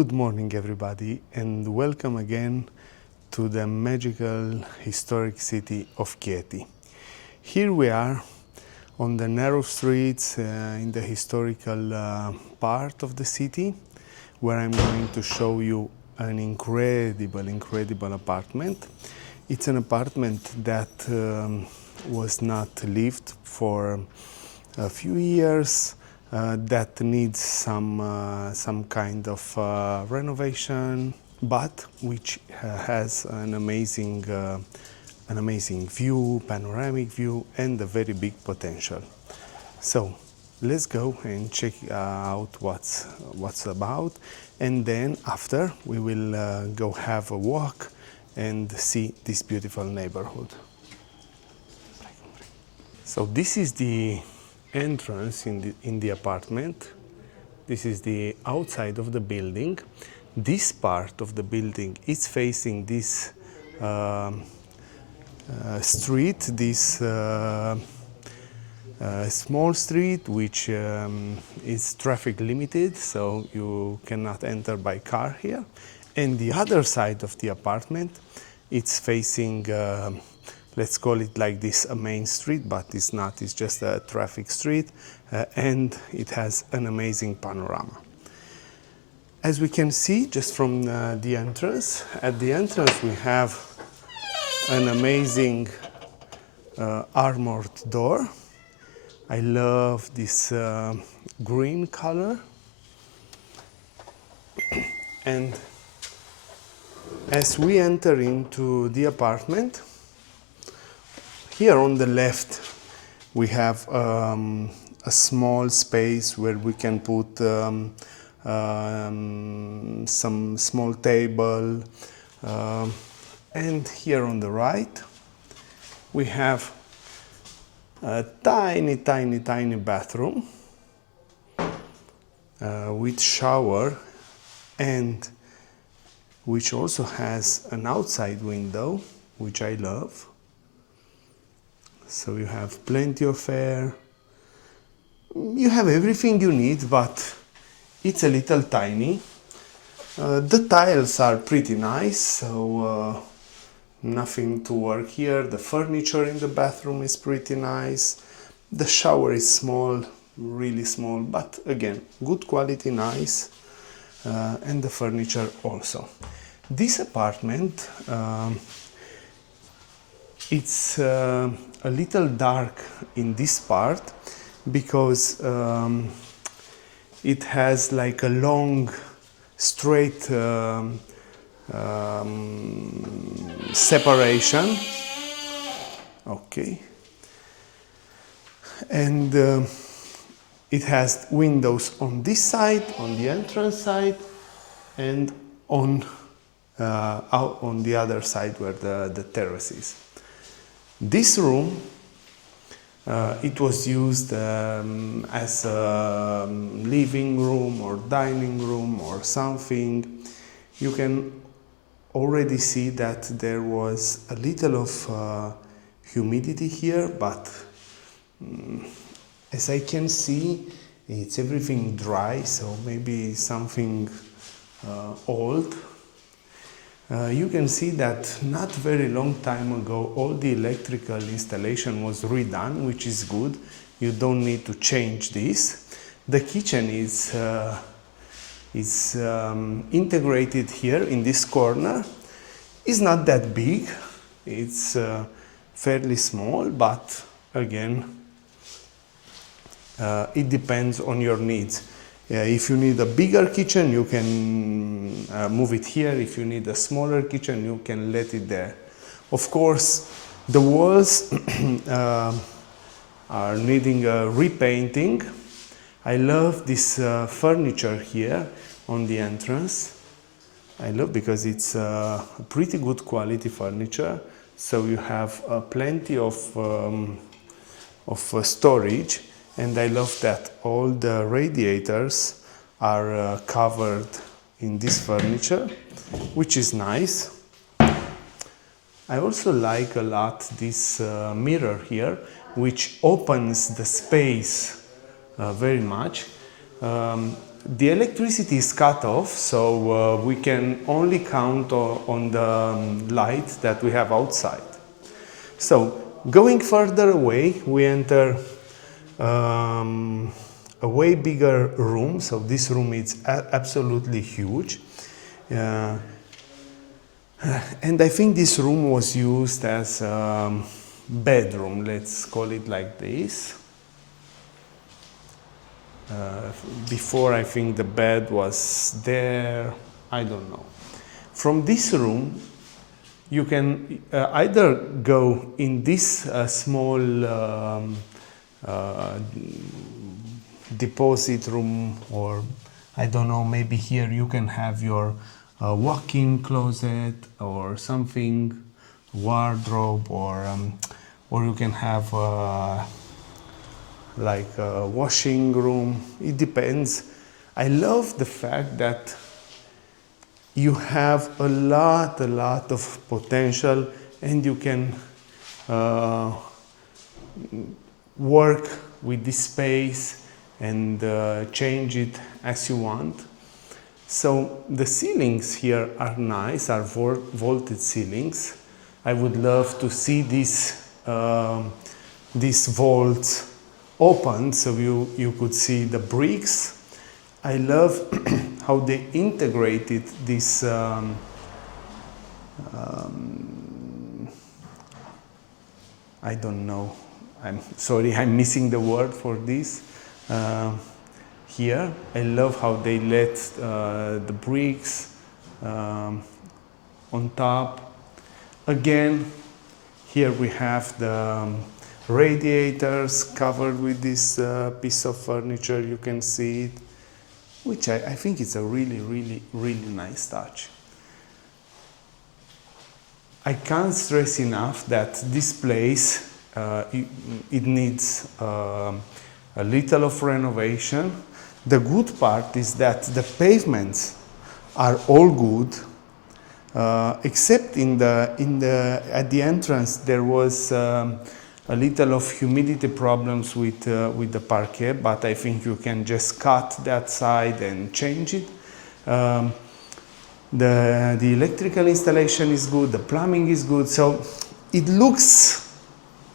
Good morning, everybody, and welcome again to the magical historic city of Chieti. Here we are on the narrow streets in the historical part of the city, where I'm going to show you an incredible apartment. It's an apartment that was not lived for a few years, that needs some kind of renovation, but which has an amazing view, panoramic view, and a very big potential. So let's go and check out what's about, and then after we will go have a walk and see this beautiful neighborhood. So this is the entrance in the apartment. This is the outside of the building. This part of the building is facing this street, this small street, which is traffic limited, so you cannot enter by car here. And the other side of the apartment, it's facing let's call it like this, a main street, but it's not, it's just a traffic street, and it has an amazing panorama. As we can see just from the entrance, at the entrance we have an amazing armored door. I love this green color. And as we enter into the apartment, here on the left, we have a small space where we can put some small table. And here on the right, we have a tiny bathroom with shower, and which also has an outside window, which I love. So you have plenty of air. You have everything you need, but it's a little tiny. The tiles are pretty nice, so nothing to work here. The furniture in the bathroom is pretty nice. The shower is small, really small, but again, good quality, nice. And the furniture also. This apartment, it's a little dark in this part because it has like a long straight separation. Okay. And it has windows on this side, on the entrance side, and on out on the other side where the terrace is. This room, it was used as a living room or dining room or something. You can already see that there was a little of humidity here, but as I can see, it's everything dry, so maybe something old. You can see that not very long time ago all the electrical installation was redone, which is good. You don't need to change this. The kitchen is integrated here in this corner. It's not that big. It's fairly small, but again, it depends on your needs. If you need a bigger kitchen, you can move it here. If you need a smaller kitchen, you can let it there. Of course, the walls are needing a repainting. I love this furniture here on the entrance. I love because it's a pretty good quality furniture. So you have plenty of storage. And I love that all the radiators are covered in this furniture, which is nice. I also like a lot this mirror here, which opens the space very much. the electricity is cut off, so we can only count on the light that we have outside. So going further away, we enter a way bigger room. So this room is absolutely huge. And I think this room was used as a bedroom, let's call it like this. Before, I think the bed was there, I don't know. From this room, you can either go in this small deposit room, or I don't know, maybe here you can have your walk-in closet or something, wardrobe, or you can have like a washing room. It depends. I love the fact that you have a lot of potential, and you can work with this space and change it as you want. So the ceilings here are nice, are vaulted ceilings. I would love to see these vaults open, so you could see the bricks. I love how they integrated this I don't know, I'm sorry, I'm missing the word for this. Here, I love how they let the bricks on top. Again, here we have the radiators covered with this piece of furniture. You can see it, which I think it's a really nice touch. I can't stress enough that this place, it needs a little of renovation. The good part is that the pavements are all good, except at the entrance there was a little of humidity problems with the parquet, but I think you can just cut that side and change it. The electrical installation is good, the plumbing is good, so it looks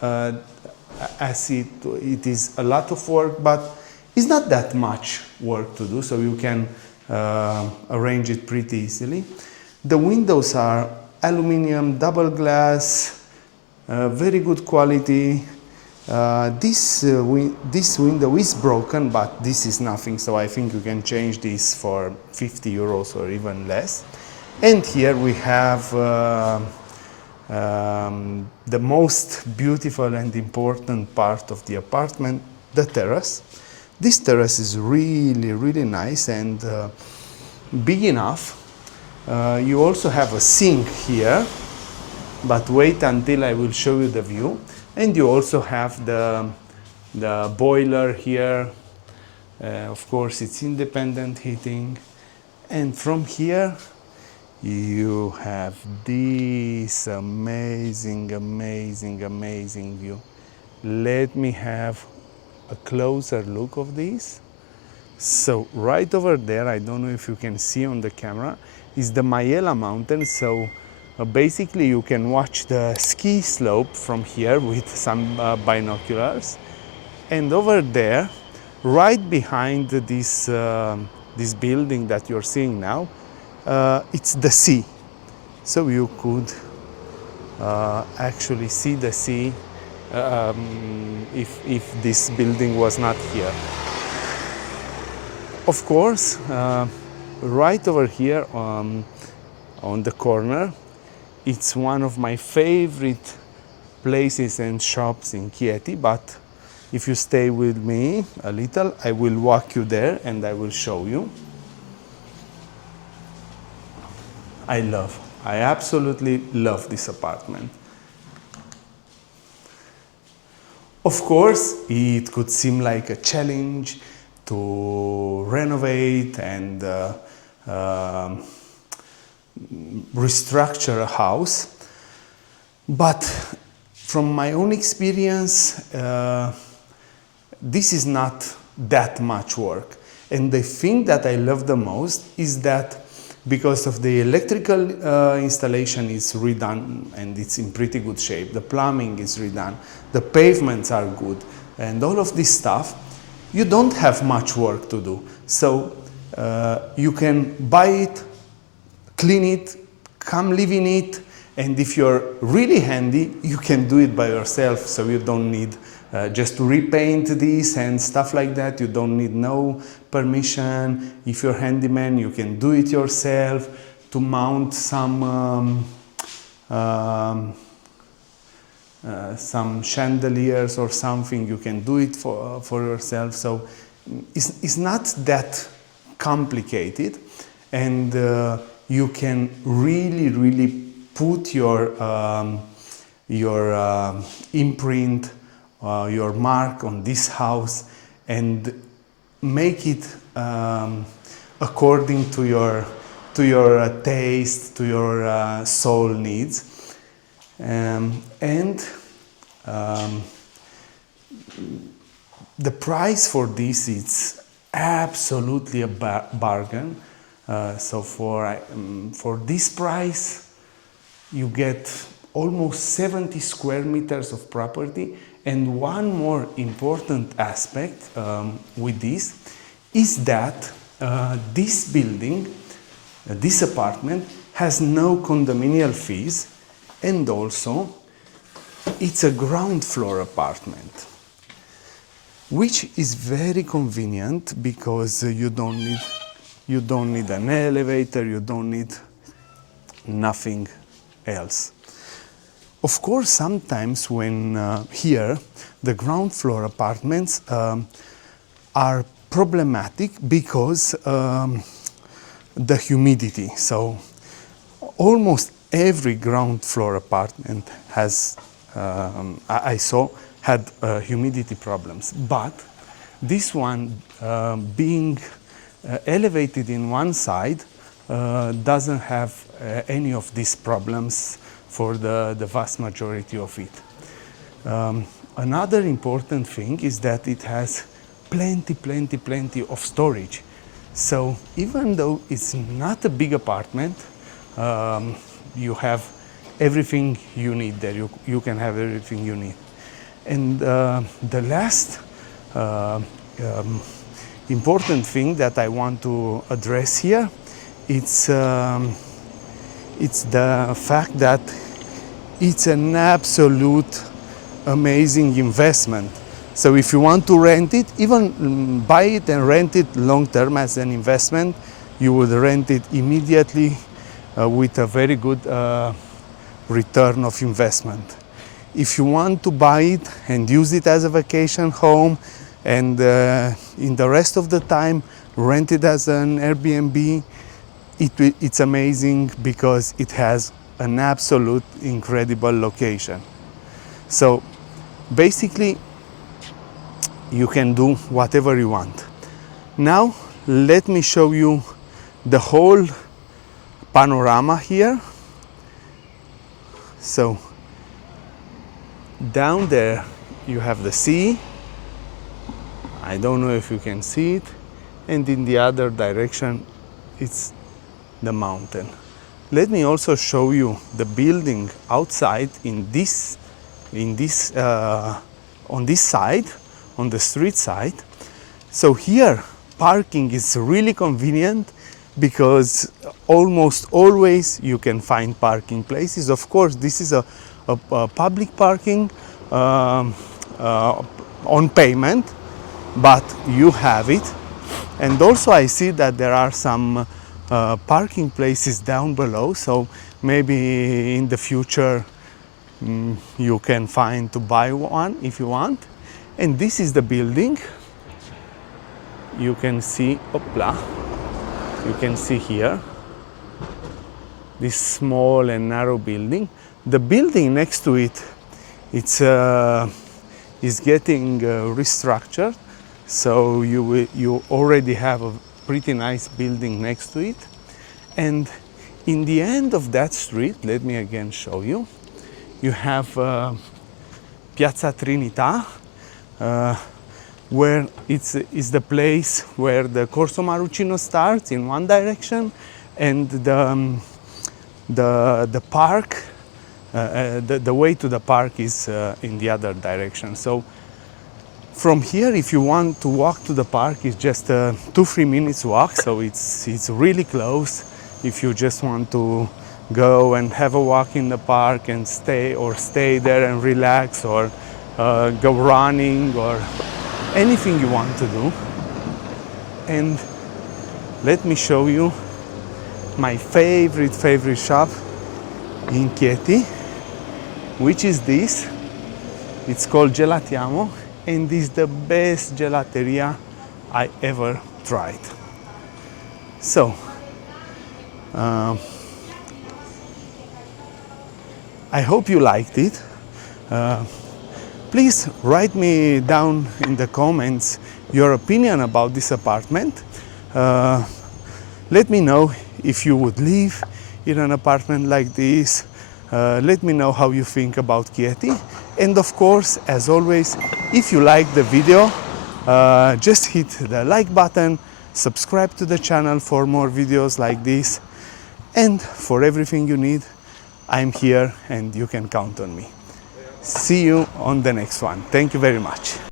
as it is a lot of work, but it's not that much work to do, so you can arrange it pretty easily. The windows are aluminum, double glass, very good quality. This window is broken, but this is nothing, so I think you can change this for 50 euros or even less. And here we have the most beautiful and important part of the apartment, the terrace. This terrace is really nice and big enough. You also have a sink here, but wait until I will show you the view. And you also have the boiler here. Of course, it's independent heating. And from here, you have this amazing view. Let me have a closer look of this. So right over there, I don't know if you can see on the camera, is the Maiella mountain. So basically you can watch the ski slope from here with some binoculars. And over there, right behind this building that you're seeing now, it's the sea. So you could actually see the sea if this building was not here. Of course, right over here on the corner, it's one of my favorite places and shops in Chieti, but if you stay with me a little, I will walk you there and I will show you. I absolutely love this apartment. Of course, it could seem like a challenge to renovate and restructure a house, but from my own experience, this is not that much work. And the thing that I love the most is that because of the electrical installation is redone and it's in pretty good shape, the plumbing is redone, the pavements are good, and all of this stuff, you don't have much work to do. So you can buy it, clean it, come live in it, and if you're really handy, you can do it by yourself, so you don't need just to repaint this and stuff like that. You don't need no permission. If you're handyman, you can do it yourself. To mount some chandeliers or something, you can do it for yourself. So it's not that complicated, and you can really put your imprint, your mark on this house, and make it according to your taste, to your soul needs. The price for this is absolutely a bargain. So for this price, you get almost 70 square meters of property. And one more important aspect with this is that this building, this apartment, has no condominium fees, and also it's a ground floor apartment, which is very convenient because you don't need an elevator, you don't need nothing else. Of course, sometimes when here the ground floor apartments are problematic because the humidity. So almost every ground floor apartment has, I saw, had humidity problems. But this one, being elevated in one side, doesn't have any of these problems for the vast majority of it. Another important thing is that it has plenty of storage. So even though it's not a big apartment, you have everything you need there. You can have everything you need. And the last important thing that I want to address here, it's the fact that it's an absolute amazing investment. So if you want to rent it, even buy it and rent it long term as an investment, you would rent it immediately with a very good return of investment. If you want to buy it and use it as a vacation home, and in the rest of the time rent it as an Airbnb, it's amazing because it has an absolute incredible location. So basically you can do whatever you want. Now let me show you the whole panorama here. So down there you have the sea. I don't know if you can see it, and in the other direction it's the mountain. Let me also show you the building outside on this side, on the street side. So here parking is really convenient because almost always you can find parking places. Of course, this is a public parking on payment, but you have it. And also I see that there are some parking places down below, so maybe in the future you can find to buy one if you want. And this is the building. You can see, you can see here this small and narrow building. The building next to it, it's is getting restructured, so you already have a pretty nice building next to it. And in the end of that street, let me again show you, you have Piazza Trinità. where it's the place where the Corso Marrucino starts in one direction, and the park, the way to the park is in the other direction. So from here, if you want to walk to the park, it's just a 2-3 minutes walk, so it's really close. If you just want to go and have a walk in the park and stay there and relax, or go running, or anything you want to do. And let me show you my favorite shop in Chieti, which is this. It's called Gelatiamo, and is the best gelateria I ever tried. So I hope you liked it. Please write me down in the comments your opinion about this apartment. Let me know if you would live in an apartment like this. Let me know how you think about Chieti. And of course, as always, if you like the video, just hit the like button, subscribe to the channel for more videos like this, and for everything you need, I'm here and you can count on me. See you on the next one. Thank you very much.